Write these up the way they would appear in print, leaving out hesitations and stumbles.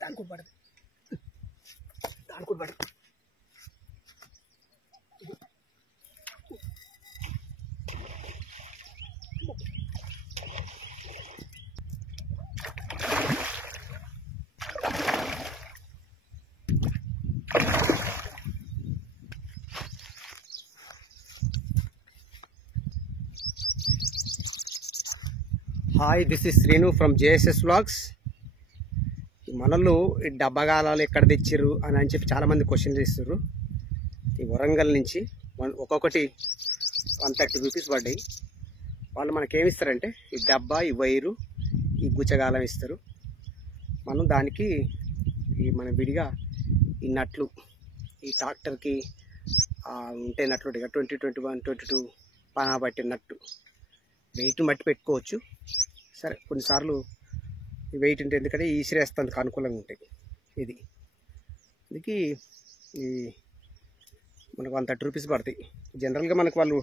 దానికి పడదు, దానికి పడదు. Hi, this is Srinu from JSS Vlogs. మనలో ఈ డబ్బగాలాలు ఎక్కడ తెచ్చిర్రు అని చెప్పి చాలామంది క్వశ్చన్ చేస్తారు. ఈ వరంగల్ నుంచి ఒక్కొక్కటి 130 రూపీస్ పడ్డాయి. వాళ్ళు మనకేమిస్తారంటే ఈ డబ్బా, ఈ వైరు, ఈ గుచ్చగాలం ఇస్తారు. మనం దానికి మన విడిగా ఈ నట్లు, ఈ ట్రాక్టర్కి ఉంటే నట్లు 20, 21, 22 పానా బట్టి నట్టు వెయిట్ని బట్టి పెట్టుకోవచ్చు. సరే, కొన్నిసార్లు ఈ వెయిట్ ఉంటే ఎందుకంటే ఈసిరేస్తానికి అనుకూలంగా ఉంటాయి. ఇది ఈ మనకు 130 రూపీస్ పడతాయి. జనరల్గా మనకు వాళ్ళు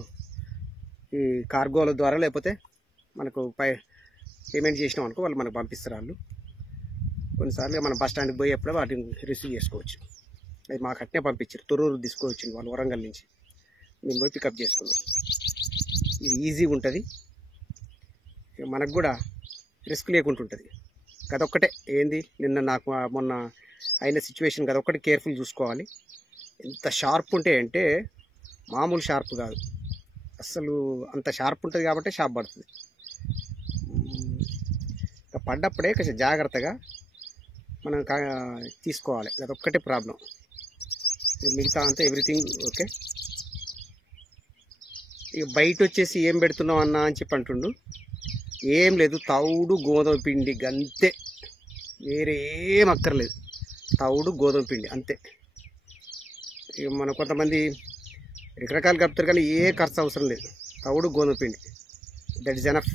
ఈ కార్గోల ద్వారా లేకపోతే మనకు పేమెంట్ చేసినాం అనుకో వాళ్ళు మనకు పంపిస్తారు. వాళ్ళు కొన్నిసార్లు మనం బస్ స్టాండ్కి పోయేప్పుడు వాటిని రిసీవ్ చేసుకోవచ్చు. అది మాకు అట్నే పంపించారు. తొర్రూరు తీసుకొచ్చింది వాళ్ళు వరంగల్ నుంచి. మేము పోయి పికప్ చేసుకున్నాం. ఇది ఈజీగా ఉంటుంది, మనకు కూడా రిస్క్ లేకుండా ఉంటుంది. అదొక్కటే ఏంది నిన్న నాకు మొన్న అయిన సిచ్యువేషన్, అదొక్కటి కేర్ఫుల్ చూసుకోవాలి. ఎంత షార్ప్ ఉంటాయి అంటే మామూలు షార్ప్ కాదు, అసలు అంత షార్ప్ ఉంటుంది కాబట్టి షార్ప్ పడుతుంది. పడ్డప్పుడే కొంచెం జాగ్రత్తగా మనం తీసుకోవాలి. అదొక్కటే ప్రాబ్లం. మిగతా అంతా ఎవ్రీథింగ్ ఓకే. ఇక బయట వచ్చేసి ఏం పెడుతున్నావు అన్నా అని చెప్పి అంటుండు. ఏం లేదు, తౌడు గోధుమ పిండి అంతే, వేరే ఏం అక్కర్లేదు. తౌడు గోధుమ పిండి అంతే. ఇక మన కొంతమంది రకరకాలు కలుపుతారు కానీ ఏ ఖర్చు అవసరం లేదు. తౌడు గోధుమ పిండి, దట్ ఇస్ ఎనఫ్.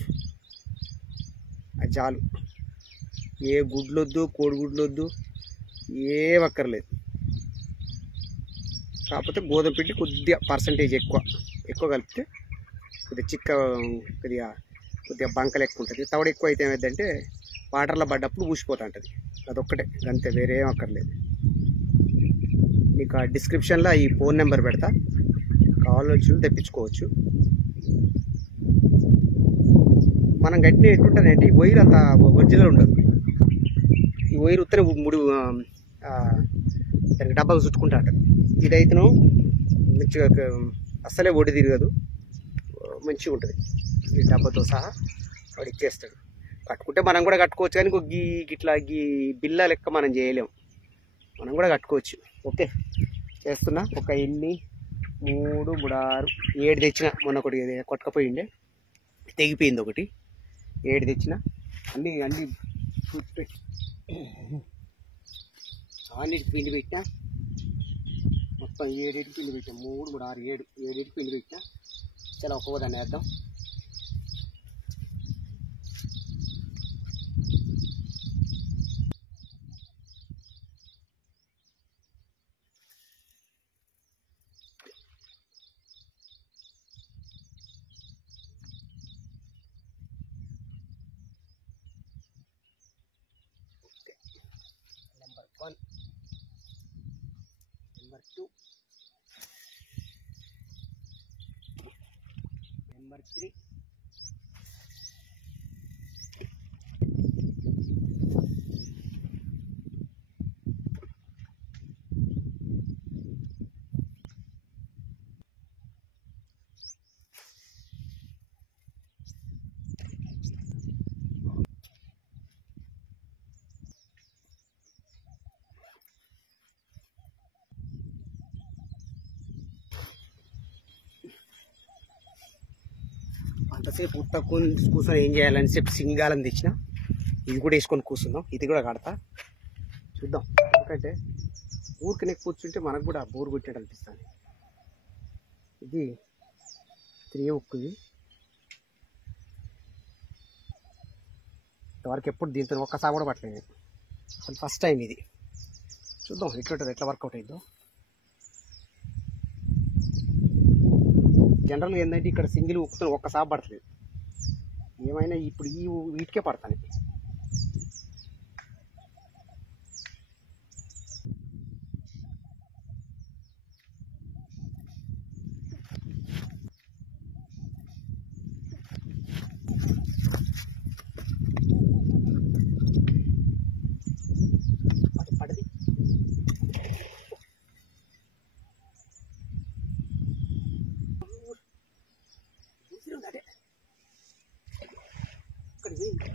అది చాలు. ఏ గుడ్లొద్దు, కోడిగుడ్లు వద్దు, ఏం అక్కర్లేదు. కాకపోతే గోధుమ పిండి కొద్దిగా పర్సంటేజ్ ఎక్కువ కలిపితే కొద్దిగా బంకలు ఎక్కువ ఉంటుంది. తవుడు ఎక్కువ అయితే ఏమైందంటే వాటర్లో పడ్డప్పుడు ఊసిపోతూ ఉంటుంది. అదొక్కటే, అంతే, వేరే ఏం అక్కర్లేదు. మీకు ఆ డిస్క్రిప్షన్లో ఈ ఫోన్ నెంబర్ పెడతా, కావాల్సిన తెప్పించుకోవచ్చు. మనం గట్టిన ఎట్లుంటుందంటే ఈ వైర్ అంత ఒరిజినల్ ఉండదు. ఈ వైర్ ఉత్తరే దానికి డబ్బాకు చుట్టుకుంటా ఉంటుంది. ఇదైతేనో మంచిగా అస్సలే ఒడి తిరగదు, మంచిగా ఉంటుంది. ఈ డబ్బాతో సహా వాడు ఇచ్చేస్తాడు. కట్టుకుంటే మనం కూడా కట్టుకోవచ్చు, కానీ ఇట్లా బిల్ల లెక్క మనం చేయలేము. మనం కూడా కట్టుకోవచ్చు. ఓకే, చేస్తున్నా. ఒక 8, 3, 6, 7 తెచ్చిన. మొన్న ఒకటి కొట్టకపోయిండే, తెగిపోయింది ఒకటి. 7 తెచ్చిన. అన్నీ పిండి పెట్టినా. మొత్తం 7 పిండి పెట్టాం. 3, 6, 7 పిండి పెట్టినా. చాలా ఒక్కొక్కదాన్ని వేద్దాం. నెంబర్ 1, నెంబర్ 2, నెంబర్ 3, అంతసేపు ఉత్త కూర్చొని ఏం చేయాలని చెప్పి సింగాలని తెచ్చిన. ఇది కూడా వేసుకొని కూర్చుందాం. ఇది కూడా కడతా, చూద్దాం. ఎందుకంటే ఊరికి కూర్చుంటే మనకు కూడా బోర్ కొట్టినట్టు అనిపిస్తుంది. ఇది 3 ఉక్కుది. ఇంతవరకు ఎప్పుడు దీంతో ఒక్కసారి కూడా పట్టలేదు. అసలు ఫస్ట్ టైం ఇది. చూద్దాం ఎట్లుంటుంది, ఎట్లా వర్కౌట్ అయిందో. జనరల్గా ఏంటంటే ఇక్కడ సింగిల్ ఉక్కుతో ఒక్క సాపు పడుతుంది, ఏమైనా ఇప్పుడు ఈ వీటికే పడతాను. పడది అదే ఇక్కడ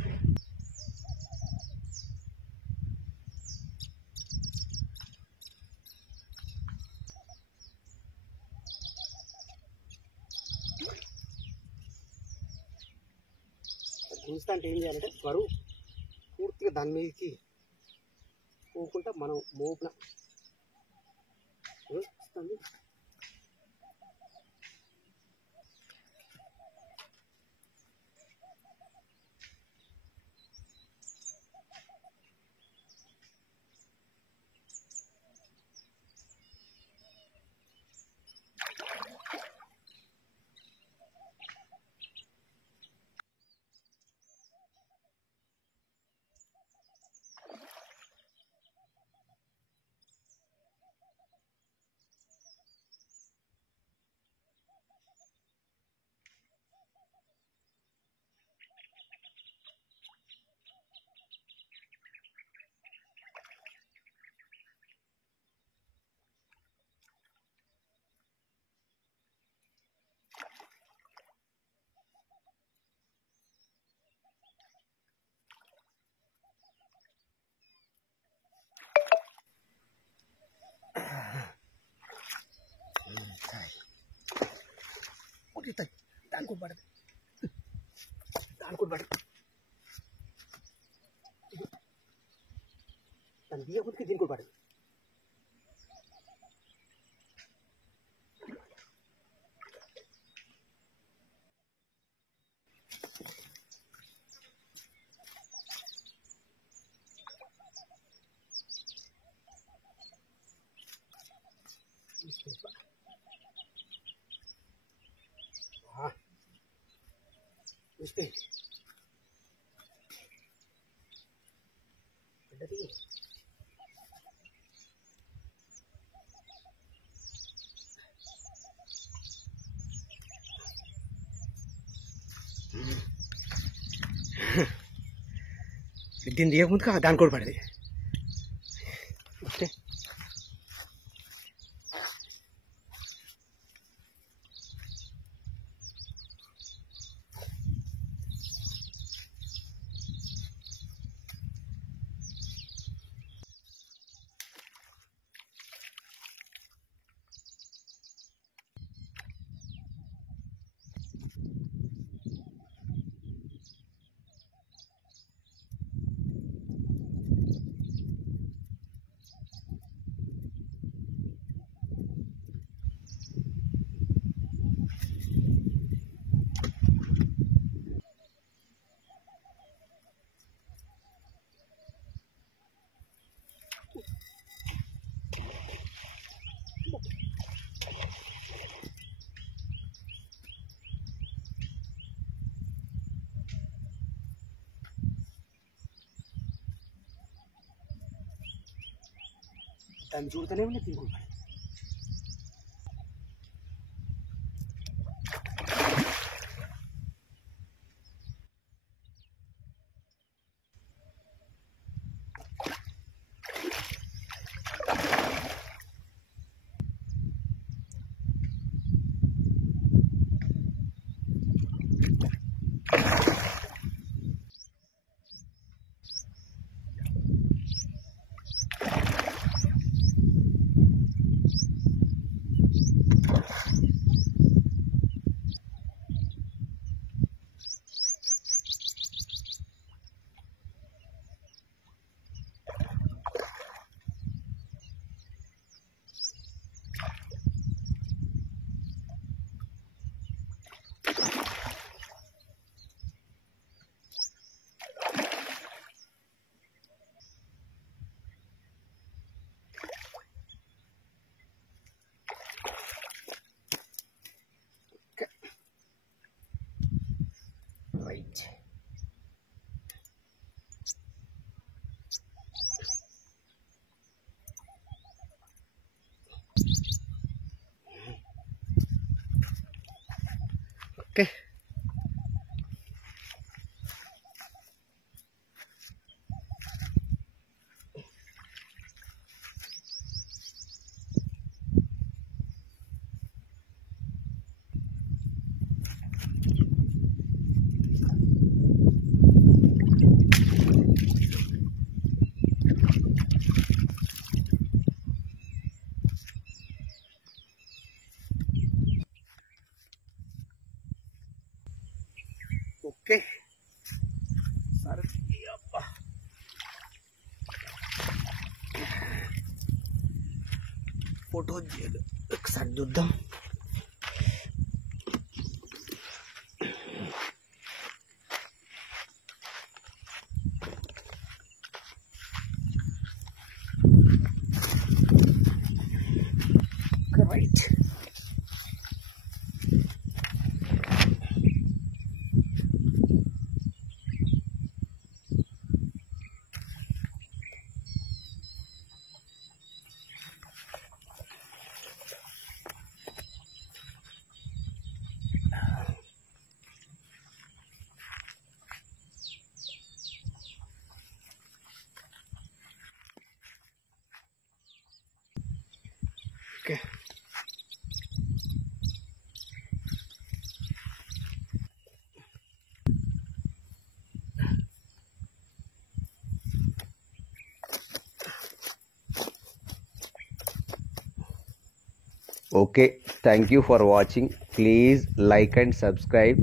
గుంజుతా అంటే ఏం చేయాలంటే బరువు పూర్తిగా దాని మీదకి పోకుండా మనం మోపున వస్తుంది. దాని కూడా పడదు, దాని కూడా పడదు, దాని బియ్య కొద్దికి దీని కూడా పడదు. చూస్తే దీన్ని తీయకముందుగా దాని కూడా పడది. ఓకే దాన్ని చూడతానే ఉన్నా తినుకుంటాను. ఓకే. ఓకే సరే, అబ్బా ఫోటో ఒకసారి చూద్దాం. Right, okay. Okay, thank you for watching. Please like and subscribe.